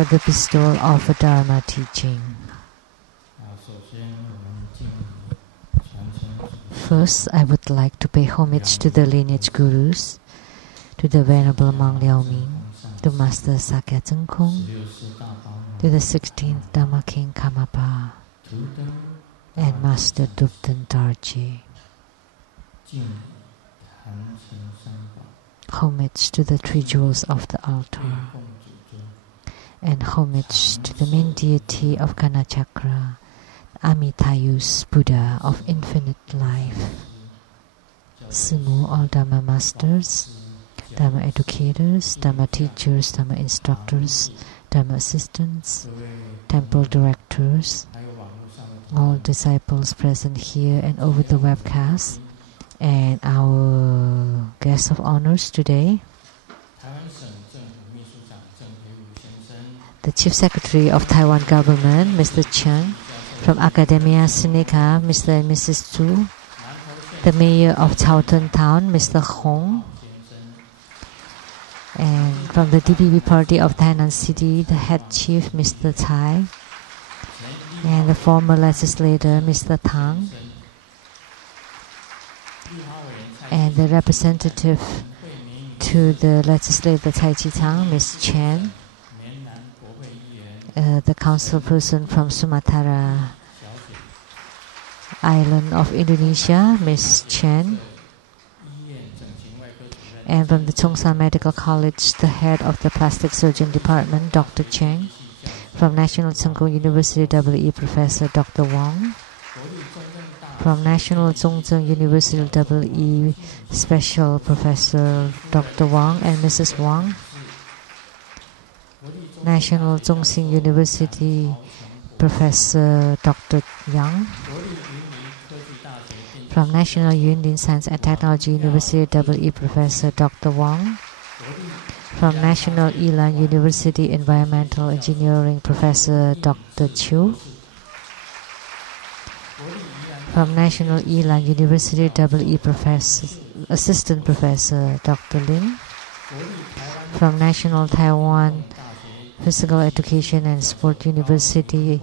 for the bestowal of a Dharma teaching. First, I would like to pay homage to the lineage gurus, to the Venerable Monk Liao Ming, to Master Sakya Zeng Kong, to the 16th Dhamma King Karmapa, and Master Dupten Tarji. Homage to the three jewels of the altar, and homage to the main deity of Kanachakra, Amitayus Buddha of infinite life. Simu, all Dhamma masters, Dhamma educators, Dhamma teachers, Dhamma instructors, Dhamma assistants, temple directors, all disciples present here and over the webcast, and our guest of honors today, the Chief Secretary of Taiwan Government, Mr. Cheng, from Academia Sinica, Mr. and Mrs. Zhu, the Mayor of Chowton Town, Mr. Hong, and from the DPP Party of Tainan City, the Head Chief, Mr. Tsai, and the former legislator, Mr. Tang, and the representative to the legislator Tsai Chi-Tang, Ms. Chen, the councilperson from Sumatra Island of Indonesia, Ms. Chen, and from the Chongsan Medical College, the head of the Plastic Surgeon Department, Dr. Cheng, from National Tsinghua Kung University WE Professor Dr. Wong, from National Zhongzheng University WE Special Professor Dr. Wang and Mrs. Wang, National Zhongxing University Professor Dr. Yang, from National Yunlin Science and Technology University WE Professor Dr. Wang, from National Ilan University Environmental Engineering Professor Dr. Chiu, from National Ilan University WE Assistant Professor Dr. Lin, from National Taiwan Physical Education and Sport University,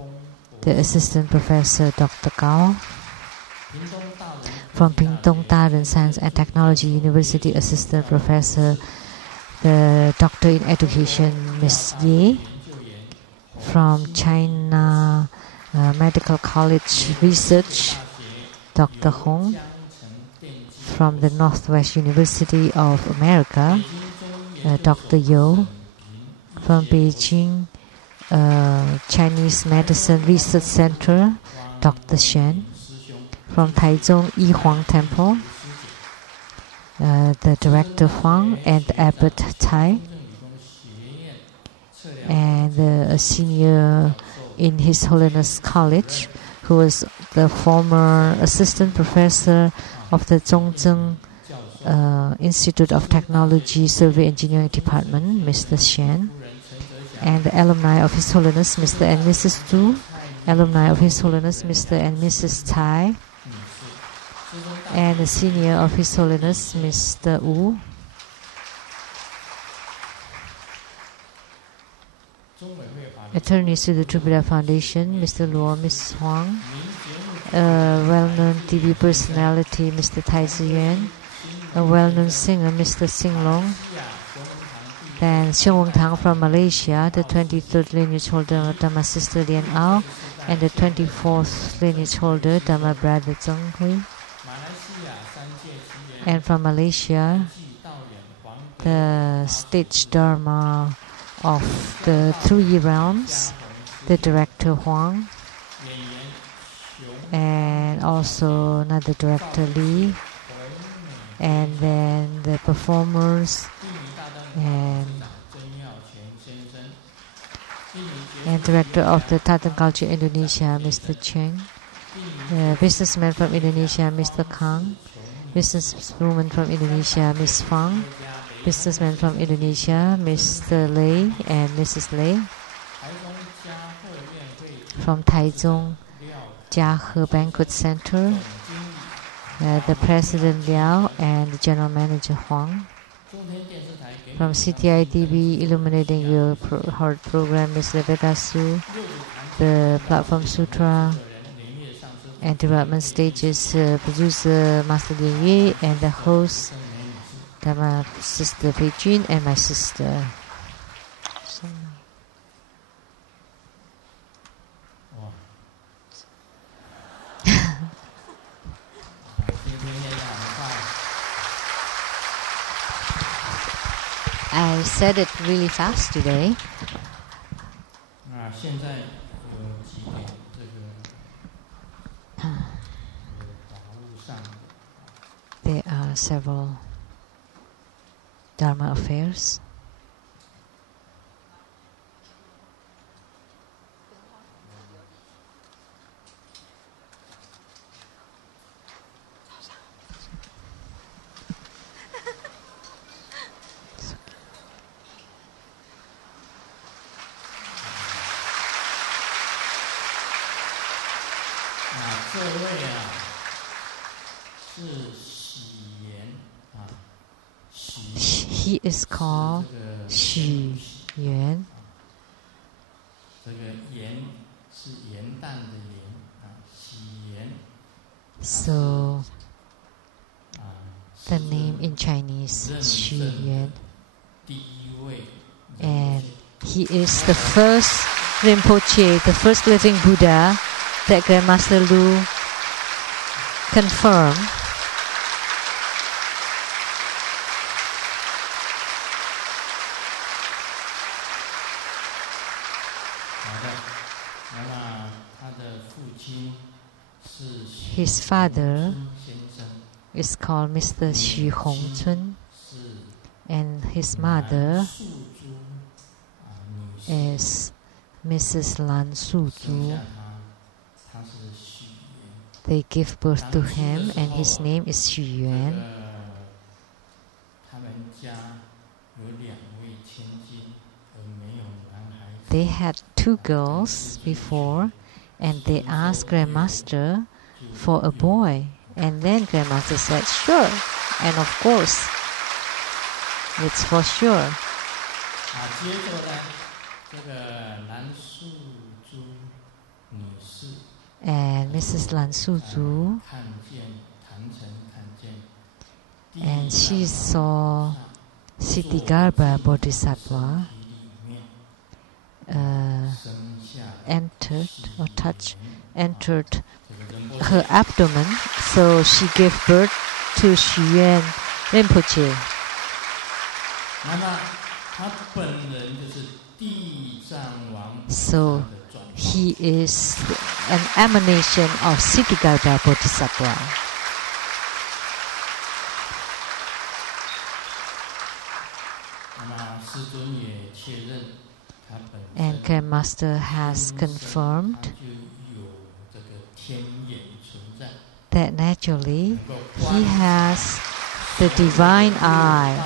the Assistant Professor Dr. Gao, from Pingtung Taran Science and Technology University Assistant Professor, the Doctor in Education, Ms. Ye, from China Medical College Research, Dr. Hong, from the Northwest University of America, Dr. Yo, from Beijing Chinese Medicine Research Center, Dr. Shen, from Taichung Yihuang Temple, the Director Huang and Abbot Tai, and a senior in His Holiness College, who was the former assistant professor of the Zhongzheng Institute of Technology Survey Engineering Department, Mr. Shen, and the alumni of His Holiness Mr. and Mrs. Zhu, alumni of His Holiness Mr. and Mrs. Tai, and the senior of His Holiness Mr. Wu, attorneys to the True Buddha Foundation, Mr. Luo, Ms. Huang, a well-known TV personality, Mr. Tai Ziyuan, a well-known singer, Mr. Sing Long, then Sheng-Yen Tang from Malaysia, the 23rd lineage holder, Dhamma Sister Lian Ao, and the 24th lineage holder, Dhamma Brother Zheng Hui. And from Malaysia, the stage Dharma of the Three Realms, the director Huang, and also another director Li, and then the performers and director of the Tadan Culture Indonesia, Mr. Cheng, the businessman from Indonesia, Mr. Kang, businesswoman from Indonesia, Ms. Fang, businessman from Indonesia, Mr. Lei and Mrs. Lei, from Taichung Jiahe Banquet Center, the President Liao and the General Manager Huang, From CTITB Illuminating Your Heart Program is Rebecca Su. The Platform Sutra and development stages producer Master Lin Yi and the host Dharma Sister Pei Jun and my sister. I said it really fast today. There are several Dharma affairs. He is called Sheng-Yen. So the name in Chinese is Sheng-Yen. And he is the first Rinpoche, the first living Buddha that Grandmaster Lu confirmed. His father is called Mr. Xu Hongchun, and his mother is Mrs. Lan Suzhu. They give birth to him, and his name is Sheng-Yen. They had 2 girls before, and they asked Grandmaster for a boy, and then Grandmaster said sure, and of course it's for sure. And Mrs. Lan Suzhu, and she saw Siddhigarbha Bodhisattva entered her abdomen, so she gave birth to Sheng-Yen Rinpoche. So he is an emanation of Siddhigarbha Bodhisattva. And Grandmaster has confirmed that naturally he has the divine eye,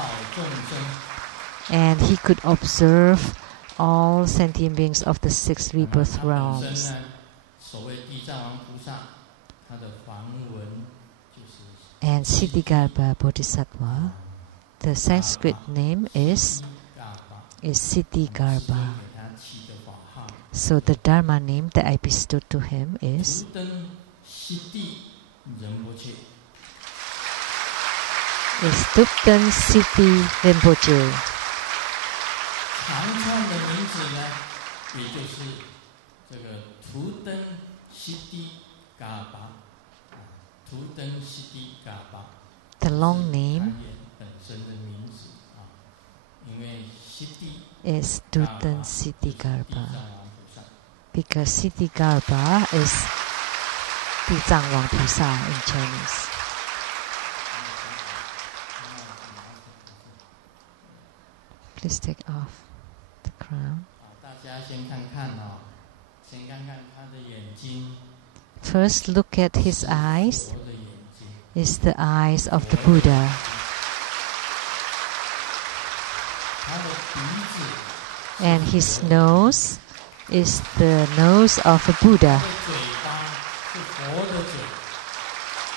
and he could observe all sentient beings of the 6 rebirth realms. And Siddhigarbha Bodhisattva, the Sanskrit name is Siddhigarbha. So the Dharma name that I bestowed to him is Dupten Siddhi Rinpoche. The long name is Duten Siddhigarbha, because Siddhigarbha is Dizang Wang Pusa in Chinese. Please take off the crown. First, look at his eyes. It's the eyes of the Buddha. And his nose is the nose of a Buddha.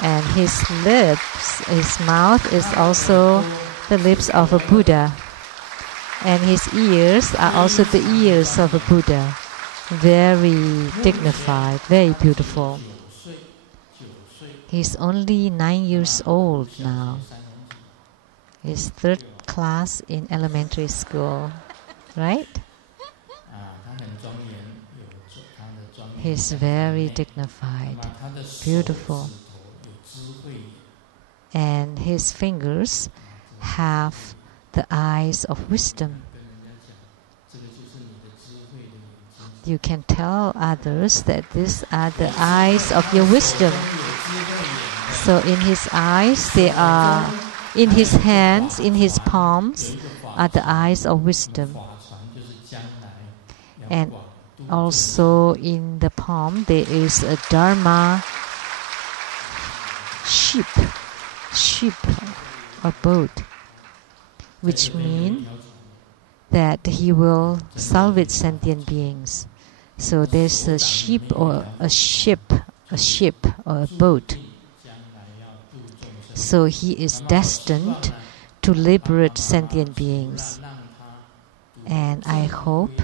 And his lips, his mouth is also the lips of a Buddha. And his ears are also the ears of a Buddha. Very dignified, very beautiful. He's only 9 years old now. He's third class in elementary school, right? He's very dignified, beautiful. And his fingers have the eyes of wisdom. You can tell others that these are the eyes of your wisdom. So in his eyes, they are, in his hands, in his palms, are the eyes of wisdom. And also in the palm, there is a Dharma ship or boat, which means that he will salvage sentient beings. So there's a ship or a boat. So he is destined to liberate sentient beings. And I hope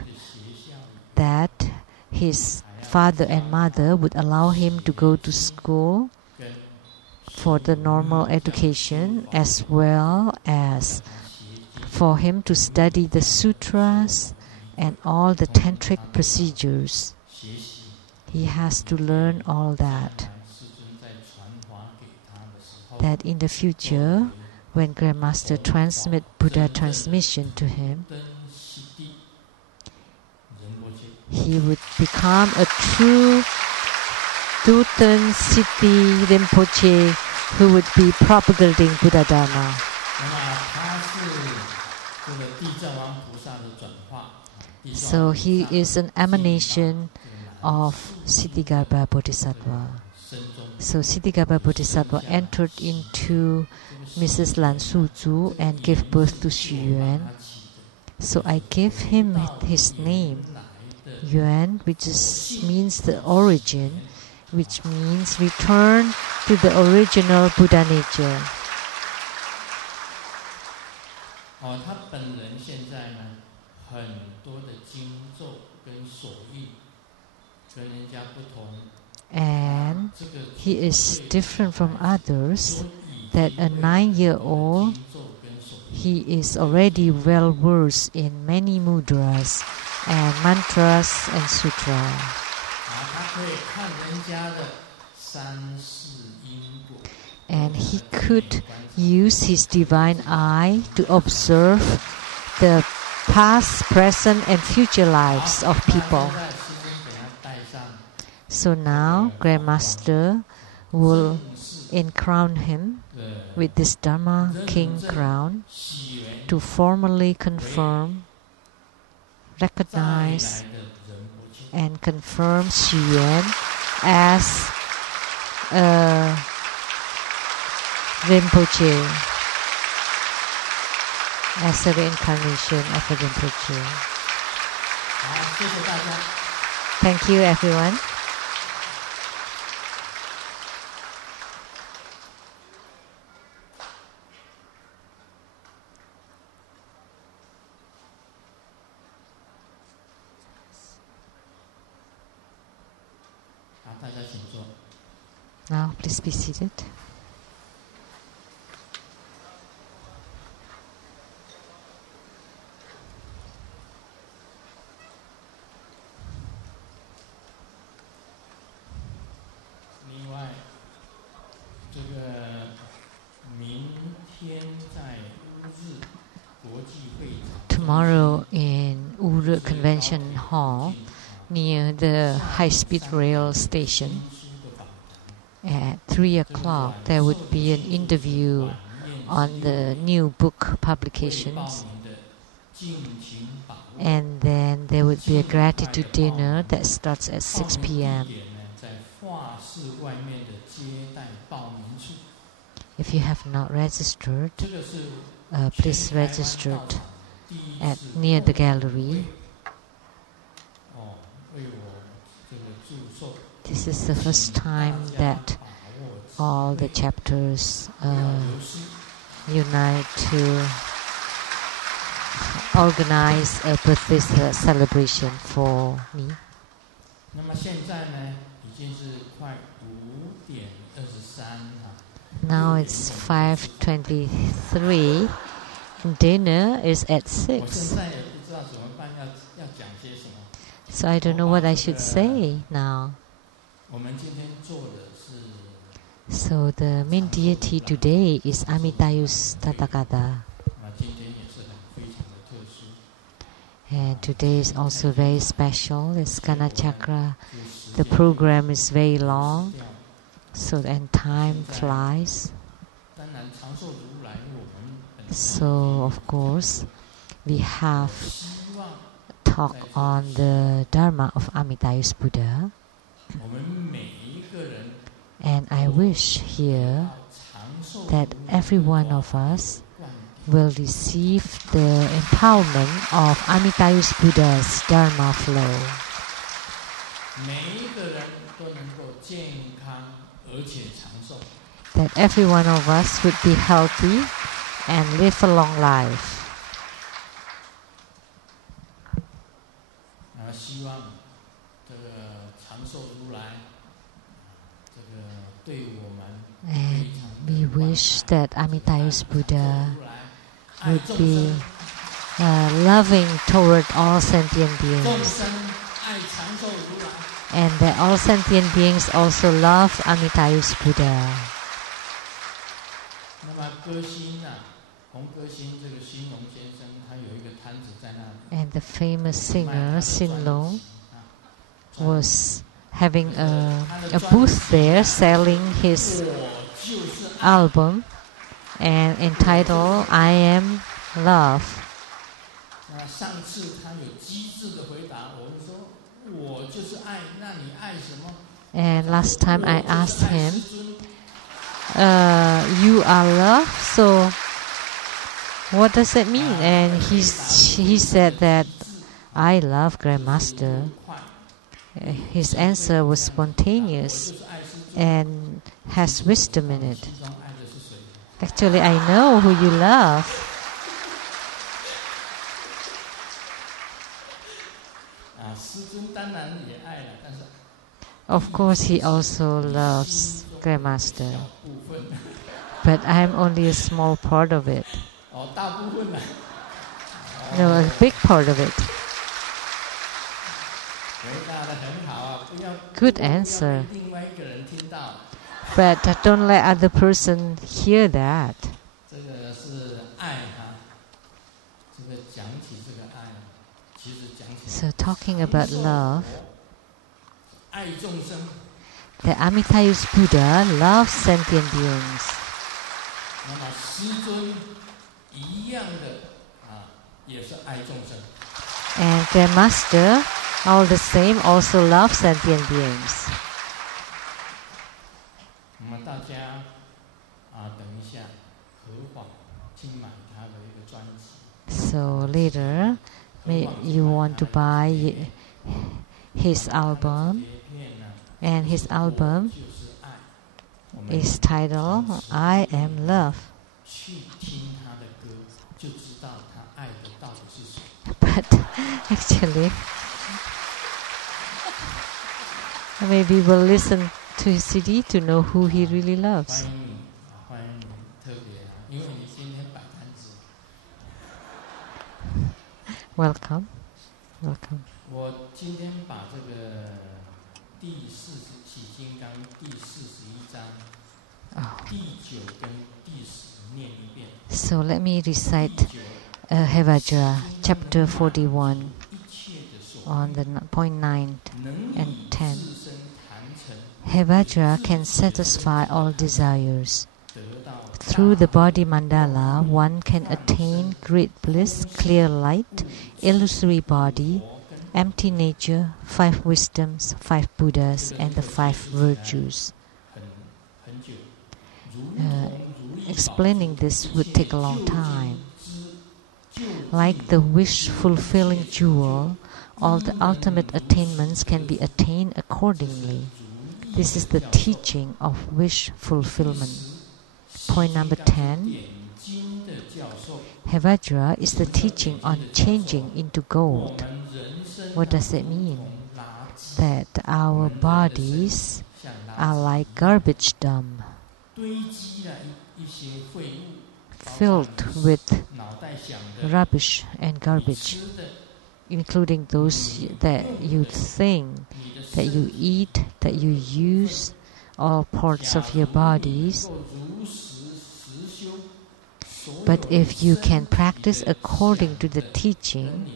that his father and mother would allow him to go to school for the normal education, as well as for him to study the sutras and all the tantric procedures. He has to learn all that. That in the future, when Grandmaster transmit Buddha transmission to him, he would become a true Dutan Siddhi Rinpoche who would be propagating Buddha Dharma. So he is an emanation of Siddhigarbha Bodhisattva. So Siddhigarbha Bodhisattva entered into Mrs. Lan Suzhu and gave birth to Sheng-Yen. So I gave him his name, Yuan, which means the origin, which means return to the original Buddha nature. And he is different from others, that a 9-year-old, he is already well versed in many mudras and mantras and sutras. And he could use his divine eye to observe the past, present, and future lives of people. So now, Grandmaster will crown him with this Dharma King crown to formally confirm, recognize, and confirm Sheng-Yen as a Rinpoche, as a reincarnation of a Rinpoche. Thank you, everyone. Now, please be seated. Tomorrow in Uru Convention Hall, near the high-speed rail station, at 3 o'clock, there would be an interview on the new book publications. And then there would be a gratitude dinner that starts at 6 p.m. If you have not registered, please register near the gallery. This is the first time that all the chapters unite to organize a birthday celebration for me. 那么现在呢，已经是快5:23哈。Now it's 5:23. Dinner is at 我 6. 现在也不知道怎么办，要讲些什么。 So I don't know what I should say now. 我们今天做的是 So the main deity today is Amitayus Tathagata. 今天也是非常的特殊。 And today is also very special. It's Ganachakra. The program is very long, so and time flies. 当然长寿如来我们 So of course, we have 希望 talk on the Dharma of Amitayus Buddha. 我们每一个人 And I wish here that every one of us will receive the empowerment of Amitayus Buddha's Dharma flow. 每一个人都能够健康而且长寿。 That every one of us would be healthy and live a long life. 希望这个长寿如来，这个对我们 And we wish that Amitayus Buddha would be loving toward all sentient 众 beings. 生爱长寿如来。 And that all sentient beings also love Amitayus Buddha. 那么歌星啊，红歌星这个兴隆先生，他有一个摊子在那里。 And the famous singer Sin Long was having a booth there selling his album and entitled I Am Love. 那上次他有机智的回答，我们说我就是爱，那你爱什么？ And last time I asked him, you are love, so what does that mean? And he said that I love Grandmaster. His answer was spontaneous and has wisdom in it. Actually, I know who you love. Of course, he also loves Grandmaster. But I'm only a small part of it. No, a big part of it. Good answer. But don't let other person hear that. So talking about love, the Amitayus Buddha loves sentient beings. And Grandmaster, all the same, also loves sentient beings. So later, you want to buy his album, and his album is titled I Am Love. But actually, maybe we'll listen to his CD to know who he really loves. Welcome. Welcome. 我今天把这个第40起经纲第41章第9跟第10念一遍。 So let me recite Hevajra, chapter 41, on the point 9 and 10. Hevajra can satisfy all desires. Through the body mandala, one can attain great bliss, clear light, illusory body, empty nature, 5 wisdoms, 5 Buddhas, and the 5 virtues. Explaining this would take a long time. Like the wish-fulfilling jewel, all the ultimate attainments can be attained accordingly. This is the teaching of wish fulfillment. Point number 10. Hevajra is the teaching on changing into gold. What does it mean? That our bodies are like garbage dump, filled with rubbish and garbage, including those that you think, that you eat, that you use, all parts of your bodies. But if you can practice according to the teaching,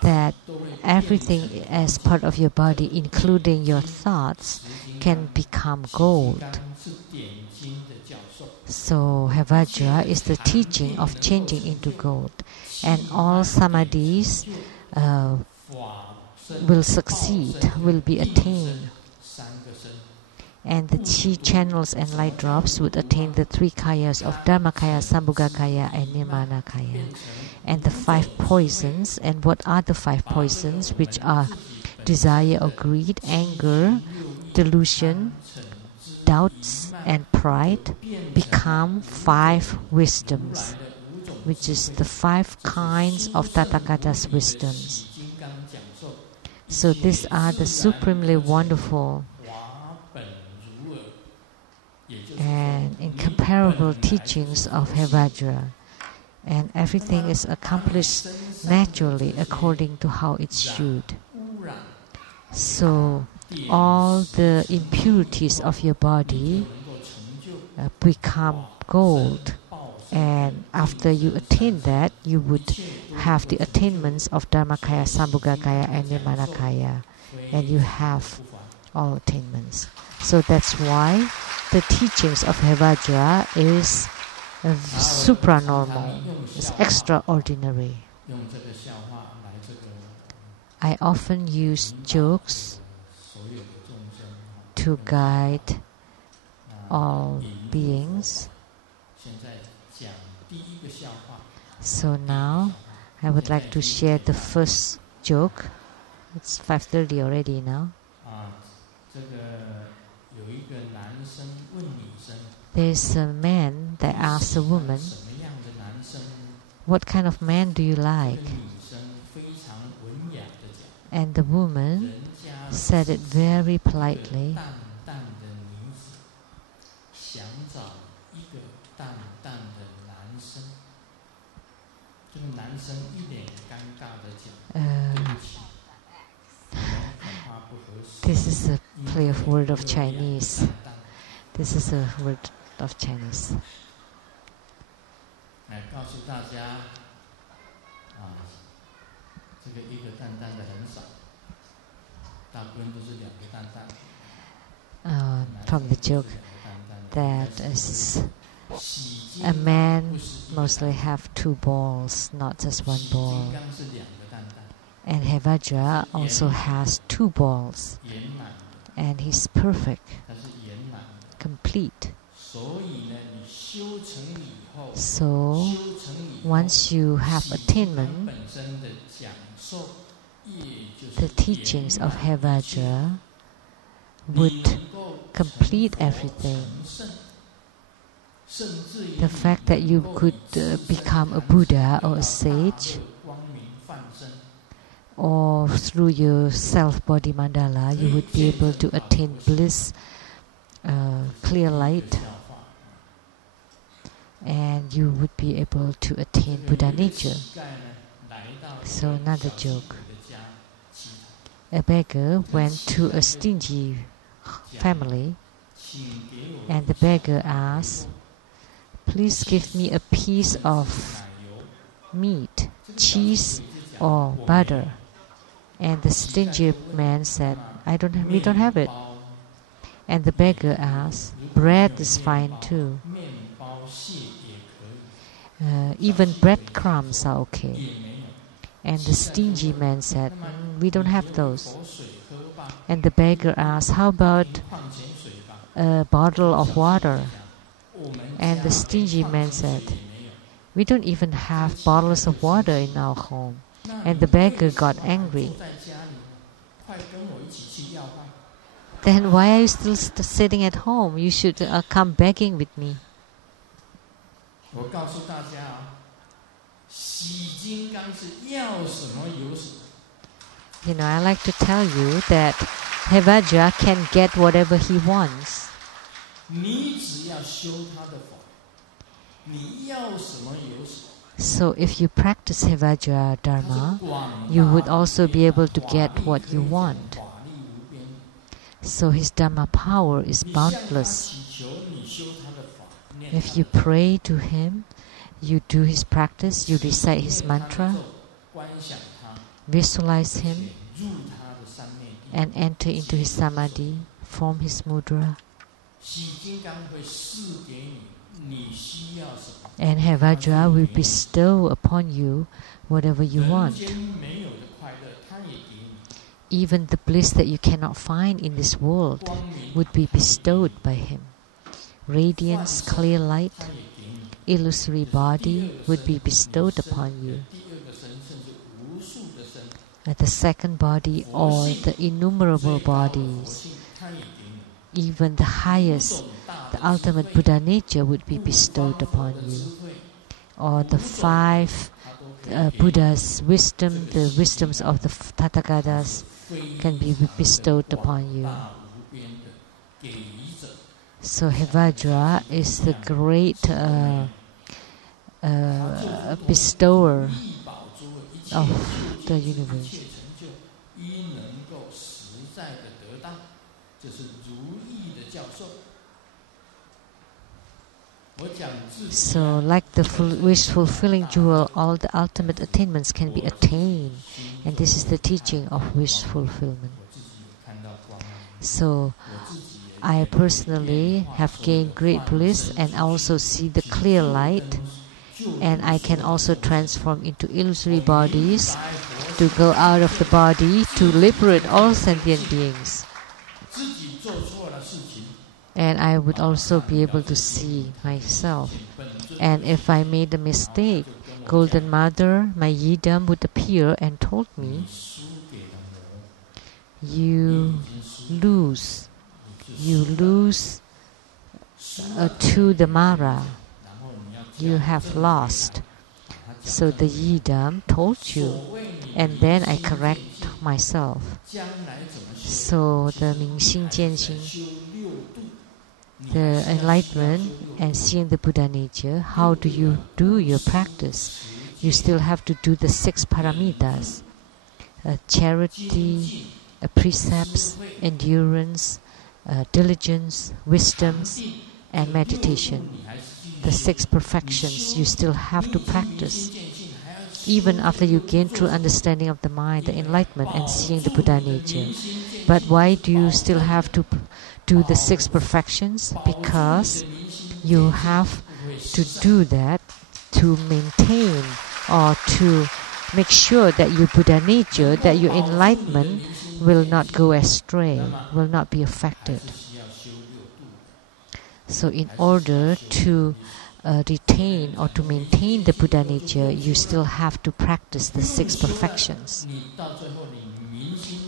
that everything as part of your body, including your thoughts, can become gold. So Hevajra is the teaching of changing into gold. And all samadhis will succeed, will be attained. And the chi channels and light drops would attain the three kayas of Dharmakaya, Sambhogakaya, and Nirmanakaya. And the 5 poisons. And what are the 5 poisons? Which are desire or greed, anger, delusion, doubts, and pride, become 5 wisdoms, which is the 5 kinds of Tathagata's wisdoms. So these are the supremely wonderful and incomparable teachings of Hevajra. And everything is accomplished naturally according to how it should. So all the impurities of your body become gold. And after you attain that, you would have the attainments of Dharmakaya, Sambhogakaya, and Nirmanakaya. And you have all attainments. So that's why the teachings of Hevajra is supranormal, is extraordinary. I often use jokes to guide all beings. So now I would like to share the first joke. It's 5:30 already now. There's a man that asks a woman, "What kind of man do you like?" And the woman said it very politely. This is a play of word of Chinese. This is a word of Chinese. From the joke, that is, a man mostly have 2 balls, not just 1 ball. And Hevajra also has 2 balls, and he's perfect, complete. So once you have attainment, the teachings of Hevajra would complete everything. The fact that you could become a Buddha or a sage, or through your self-body mandala, you would be able to attain bliss, clear light, and you would be able to attain Buddha nature. So another joke. A beggar went to a stingy family, and the beggar asked, "Please give me a piece of meat, cheese, or butter." And the stingy man said, "We don't have it." And the beggar asked, "Bread is fine too. Even breadcrumbs are okay." And the stingy man said, "We don't have those." And the beggar asked, "How about a bottle of water?" And the stingy man said, "We don't even have bottles of water in our home." And the beggar got angry. "Then why are you still sitting at home? You should come begging with me." You know, I like to tell you that Hevajra can get whatever he wants. So if you practice Hevajra Dharma, you would also be able to get what you want. So his Dhamma power is boundless. If you pray to him, you do his practice, you recite his mantra, visualize him, and enter into his samadhi, form his mudra. And Hevajra will bestow upon you whatever you want. Even the bliss that you cannot find in this world would be bestowed by him. Radiance, clear light, illusory body would be bestowed upon you. The second body or the innumerable bodies, even the highest, the ultimate Buddha nature would be bestowed upon you. Or the five Buddha's wisdom, the wisdoms of the Tathagatas can be bestowed upon you. So Hevajra is the great bestower of the universe. So like the wish-fulfilling jewel, all the ultimate attainments can be attained. And this is the teaching of wish fulfillment. So I personally have gained great bliss and also see the clear light. And I can also transform into illusory bodies to go out of the body to liberate all sentient beings. And I would also be able to see myself. And if I made a mistake, Golden Mother, my yidam, would appear and told me, you lose to the Mara. You have lost. So the yidam told you, and then I correct myself. So the Mingxing Jianxing, the enlightenment and seeing the Buddha nature, how do you do your practice? You still have to do the 6 paramitas: charity, precepts, endurance, diligence, wisdoms, and meditation. The 6 perfections you still have to practice. Even after you gain true understanding of the mind, the enlightenment, and seeing the Buddha nature. But why do you still have to do the 6 perfections? Because you have to do that to maintain or to make sure that your Buddha nature, that your enlightenment will not go astray, will not be affected. So in order to retain or to maintain the Buddha nature, you still have to practice the 6 perfections.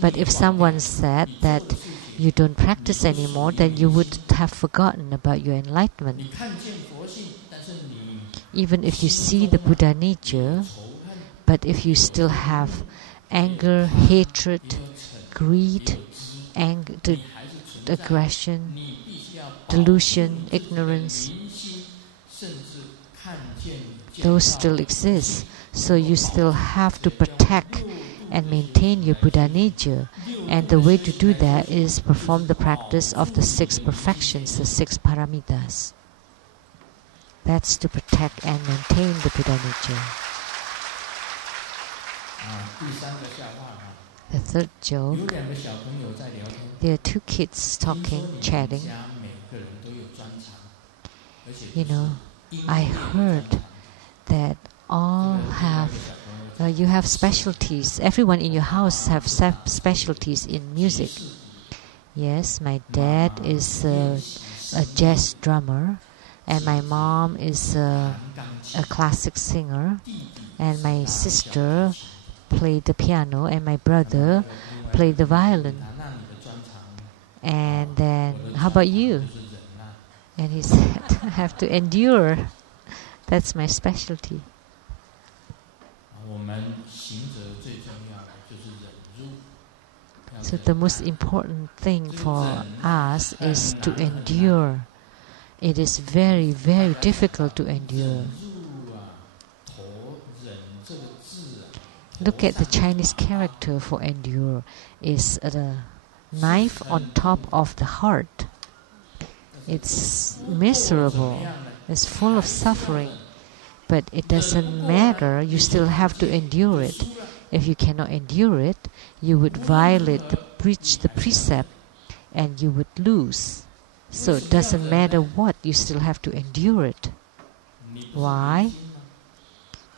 But if someone said that you don't practice anymore, then you would have forgotten about your enlightenment. Even if you see the Buddha nature, but if you still have anger, hatred, greed, aggression, delusion, ignorance, those still exist. So you still have to protect and maintain your Buddha nature. And the way to do that is perform the practice of the 6 perfections, the 6 paramitas. That's to protect and maintain the Buddha nature. The third joke, there are 2 kids talking, chatting. You know, I heard that all have, you have specialties. Everyone in your house have specialties in music. Yes, my dad is a jazz drummer, and my mom is a classic singer, and my sister played the piano, and my brother played the violin. And then, how about you? And he said, I have to endure That's my specialty. So the most important thing for us is to endure. It is very, very difficult to endure. Look at the Chinese character for endure. It's the knife on top of the heart. It's miserable. It's full of suffering. But it doesn't matter. You still have to endure it. If you cannot endure it, you would breach the precept, and you would lose. So it doesn't matter what, you still have to endure it. Why?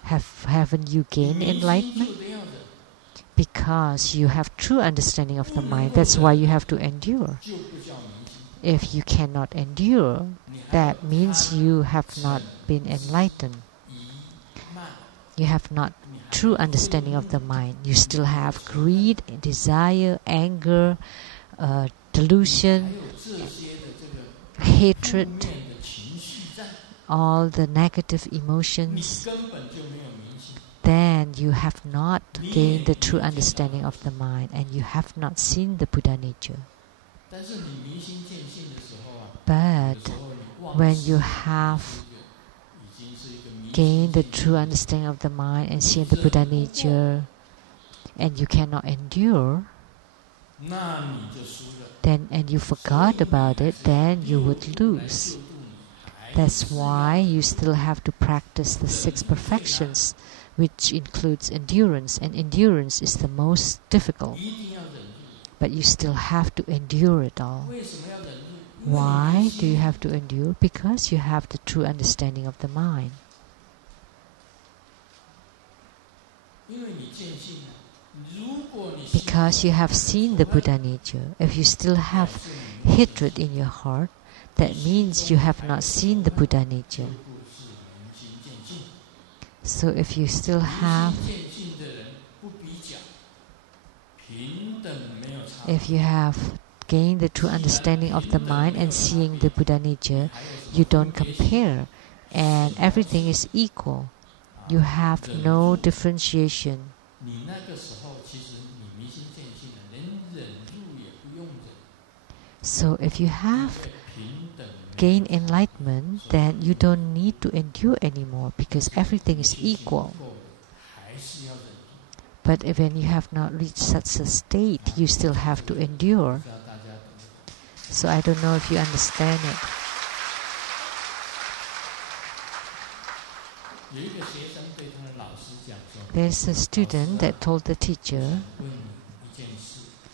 Haven't you gained enlightenment? Because you have true understanding of the mind. That's why you have to endure. If you cannot endure, that means you have not been enlightened. You have not true understanding of the mind. You still have greed, desire, anger, delusion, hatred, all the negative emotions. Then you have not gained the true understanding of the mind, and you have not seen the Buddha nature. But when you have gained the true understanding of the mind and seen the Buddha nature, and you cannot endure, then and you forgot about it, then you would lose. That's why you still have to practice the 6 perfections, which includes endurance, and endurance is the most difficult. But you still have to endure it all. Why do you have to endure? Because you have the true understanding of the mind. Because you have seen the Buddha nature. If you still have hatred in your heart, that means you have not seen the Buddha nature. So if you still have, if you have gained the true understanding of the mind and seeing the Buddha nature, you don't compare, and everything is equal. You have no differentiation. So if you have gained enlightenment, then you don't need to endure anymore, because everything is equal. But when you have not reached such a state, you still have to endure. So I don't know if you understand it. There's a student that told the teacher,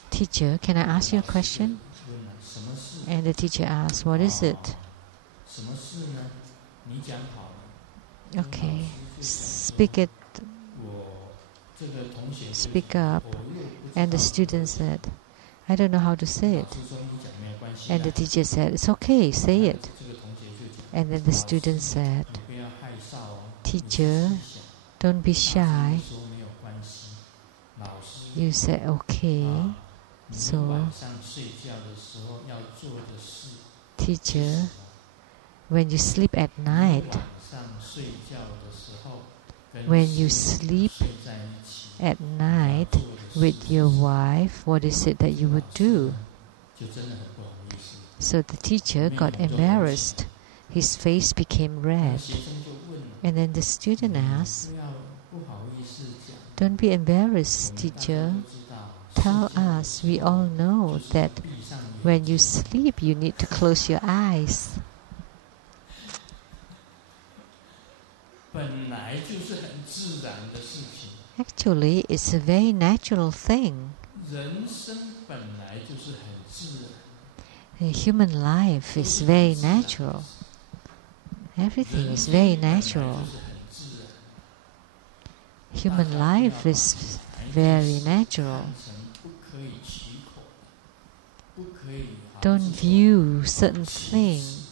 "Teacher, can I ask you a question?" And the teacher asked, "What is it?" Okay, speak up. And the student said, "I don't know how to say it." And the teacher said, "It's okay, say it." And then the student said, "Teacher, don't be shy." You said, "Okay." So, teacher, when you sleep at night, with your wife, what is it that you would do? So the teacher got embarrassed. His face became red. And then the student asked, "Don't be embarrassed, teacher. Tell us, we all know that when you sleep, you need to close your eyes." Actually, it's a very natural thing. The human life is very natural. Everything is very natural. Human life is very natural. Don't view certain thing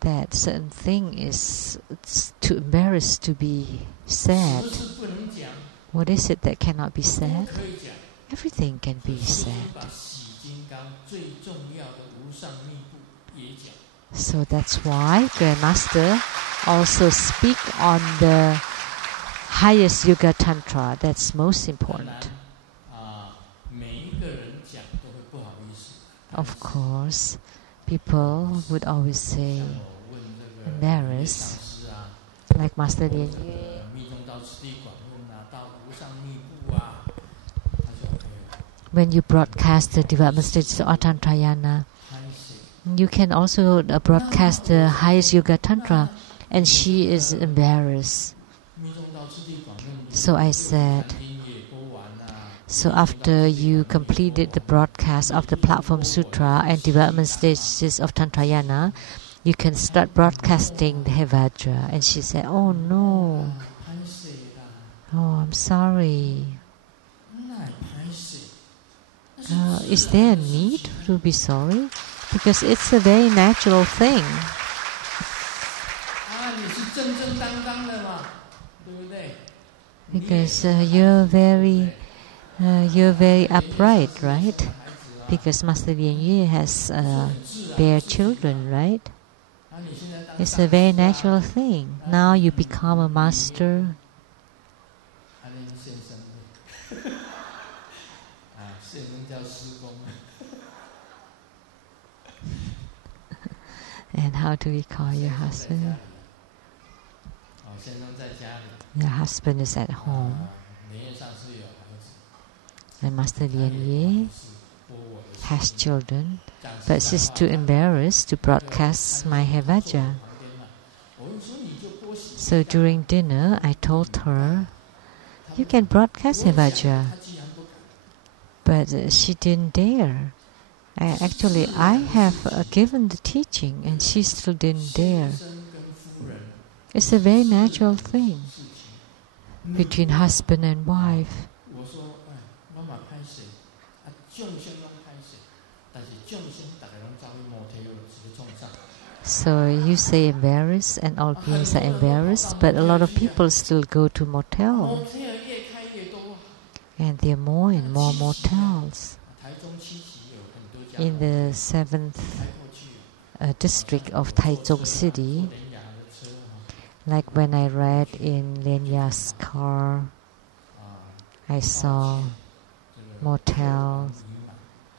that certain thing is too embarrassed to be said. What is it that cannot be said? Everything can be said. So that's why Grandmaster also speak on the highest Yoga Tantra. That's most important. Of course, people would always say embarrassed, like Master Lien. When you broadcast the development stages of Tantrayana, you can also broadcast the highest Yoga Tantra, and she is embarrassed. So I said, so after you completed the broadcast of the Platform Sutra and development stages of Tantrayana, you can start broadcasting the Hevajra. And she said, oh no, oh, I'm sorry. Is there a need to be sorry? Because it's a very natural thing. Because you're very upright, right? Because Master Lien Yue has bare children, right? It's a very natural thing. Now you become a master. And how do we call your husband? Your husband is at home. And Master Lien Yue has children, but she's too embarrassed to broadcast my Hevajra. So during dinner, I told her, you can broadcast Hevajra. But she didn't dare. I have given the teaching, and she still didn't dare. It's a very natural thing between husband and wife. So you say embarrassed, and all beings are embarrassed, but a lot of people still go to motel. And there are more and more motels. In the 7th district of Taichung City, like when I read in Lenya's car, I saw motels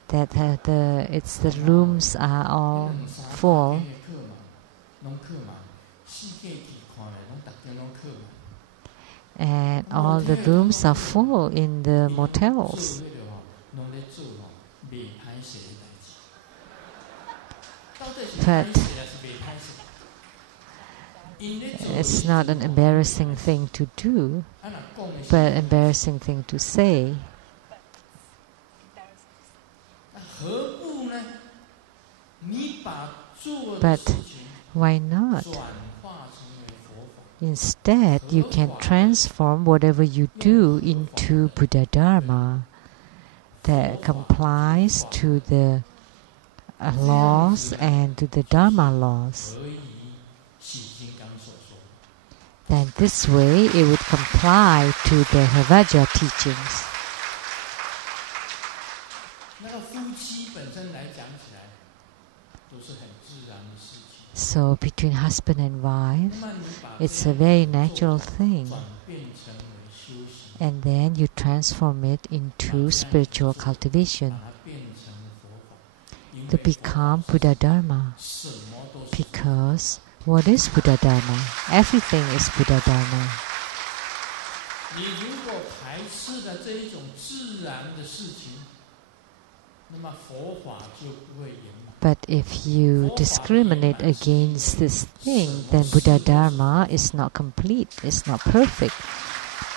that the rooms are all full. And all the rooms are full in the motels. But it's not an embarrassing thing to do, but an embarrassing thing to say. But why not? Instead, you can transform whatever you do into Buddha Dharma that complies to the laws and to the Dharma laws. Then this way it would comply to the Hevajra teachings. So between husband and wife, it's a very natural thing. And then you transform it into spiritual cultivation to become Buddha Dharma. Because what is Buddha Dharma? Everything is Buddha Dharma. But if you discriminate against this thing, then Buddha Dharma is not complete, it's not perfect.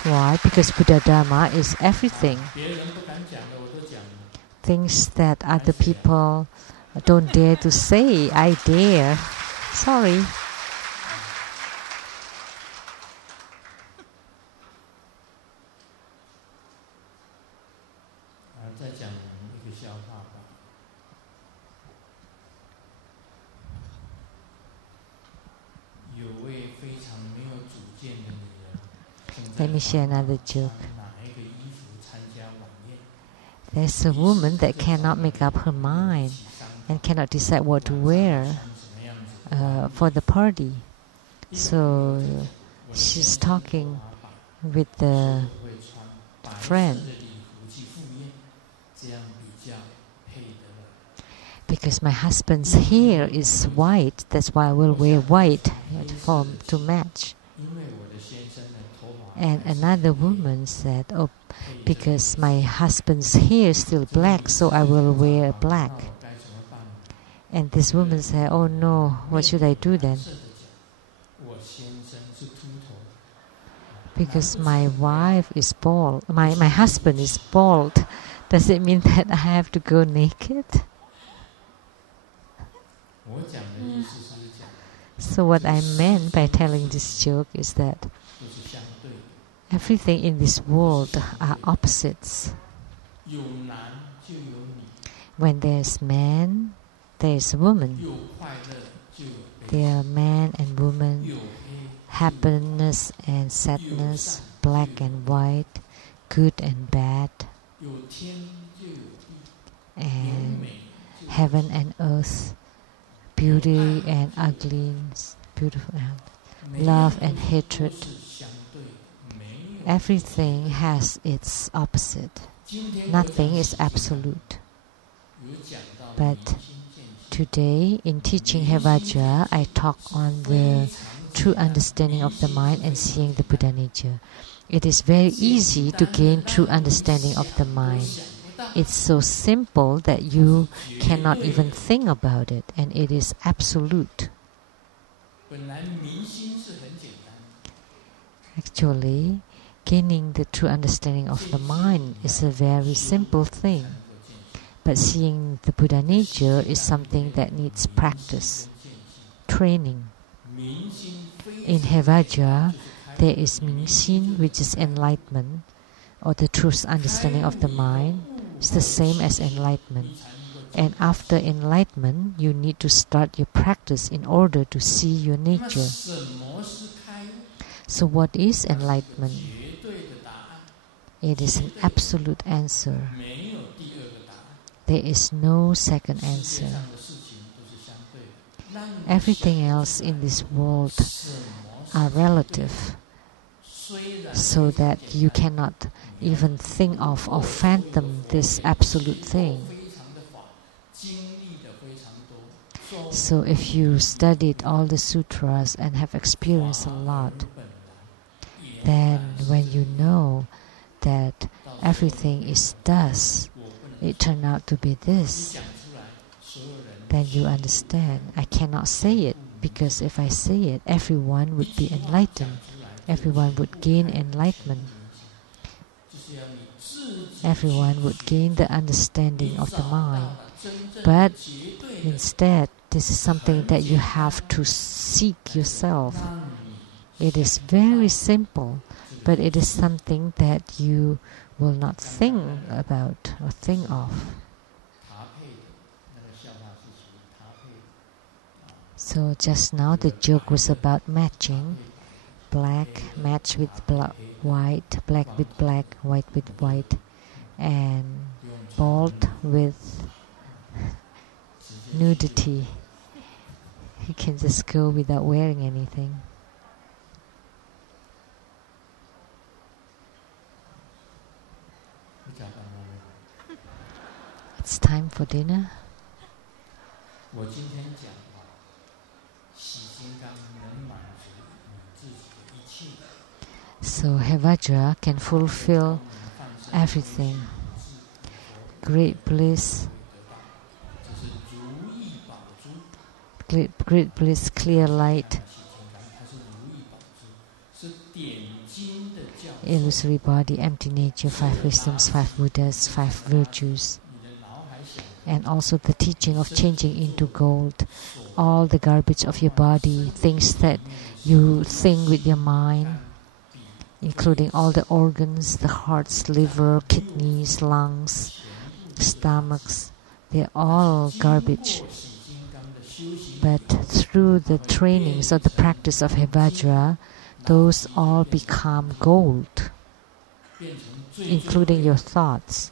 Why? Because Buddha Dharma is everything. Things that other people don't dare to say, I dare. Sorry. Let me share another joke. There's a woman that cannot make up her mind and cannot decide what to wear for the party. So she's talking with the friend. Because my husband's hair is white, that's why I will wear white to match. And another woman said, oh, because my husband's hair is still black, so I will wear black. And this woman said, oh no, what should I do then? Because my wife is bald, my husband is bald. Does it mean that I have to go naked? So what I meant by telling this joke is that everything in this world are opposites. When there's man, there's woman. There are man and woman, happiness and sadness, black and white, good and bad, and heaven and earth, beauty and ugliness, beautiful, love and hatred. Everything has its opposite. Nothing is absolute. But today, in teaching Hevajra, I talk on the true understanding of the mind and seeing the Buddha nature. It is very easy to gain true understanding of the mind. It's so simple that you cannot even think about it, and it is absolute. Actually, gaining the true understanding of the mind is a very simple thing. But seeing the Buddha nature is something that needs practice, training. In Hevajra, there is Mingxin, which is enlightenment, or the true understanding of the mind. It's the same as enlightenment. And after enlightenment, you need to start your practice in order to see your nature. So what is enlightenment? It is an absolute answer. There is no second answer. Everything else in this world are relative, so that you cannot even think of or fathom this absolute thing. So if you studied all the sutras and have experienced a lot, then when you know that everything is thus, it turned out to be this, then you understand. I cannot say it, because if I say it, everyone would be enlightened. Everyone would gain enlightenment. Everyone would gain the understanding of the mind. But instead, this is something that you have to seek yourself. It is very simple, but it is something that you will not think about or think of. So just now the joke was about matching. Black match with white, black with black, white with white, and bald with nudity. You can just go without wearing anything. It's time for dinner. So Hevajra can fulfill everything. Great bliss, great bliss, clear light, illusory body, empty nature, 5 wisdoms, 5 Buddhas, 5 virtues. And also the teaching of changing into gold. All the garbage of your body, things that you think with your mind, including all the organs, the hearts, liver, kidneys, lungs, stomachs, they're all garbage. But through the trainings or the practice of Hevajra, those all become gold, including your thoughts,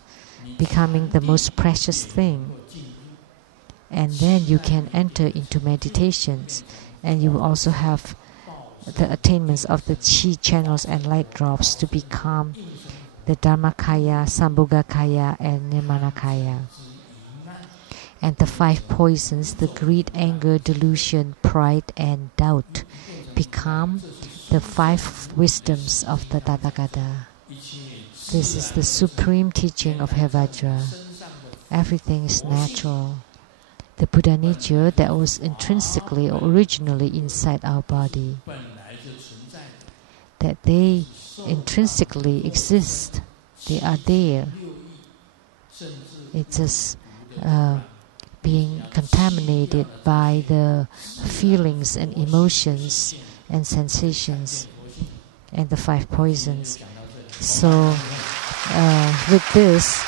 becoming the most precious thing. And then you can enter into meditations, and you will also have the attainments of the chi channels and light drops to become the Dharmakaya, Sambhogakaya, and Nirmanakaya. And the 5 poisons, the greed, anger, delusion, pride, and doubt, become the 5 wisdoms of the Tathagata. This is the supreme teaching of Hevajra. Everything is natural. The Buddha nature that was intrinsically or originally inside our body, that they intrinsically exist, they are there. It's just being contaminated by the feelings and emotions and sensations and the 5 poisons. So with this,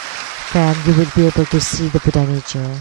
then you will be able to see the Buddha nature.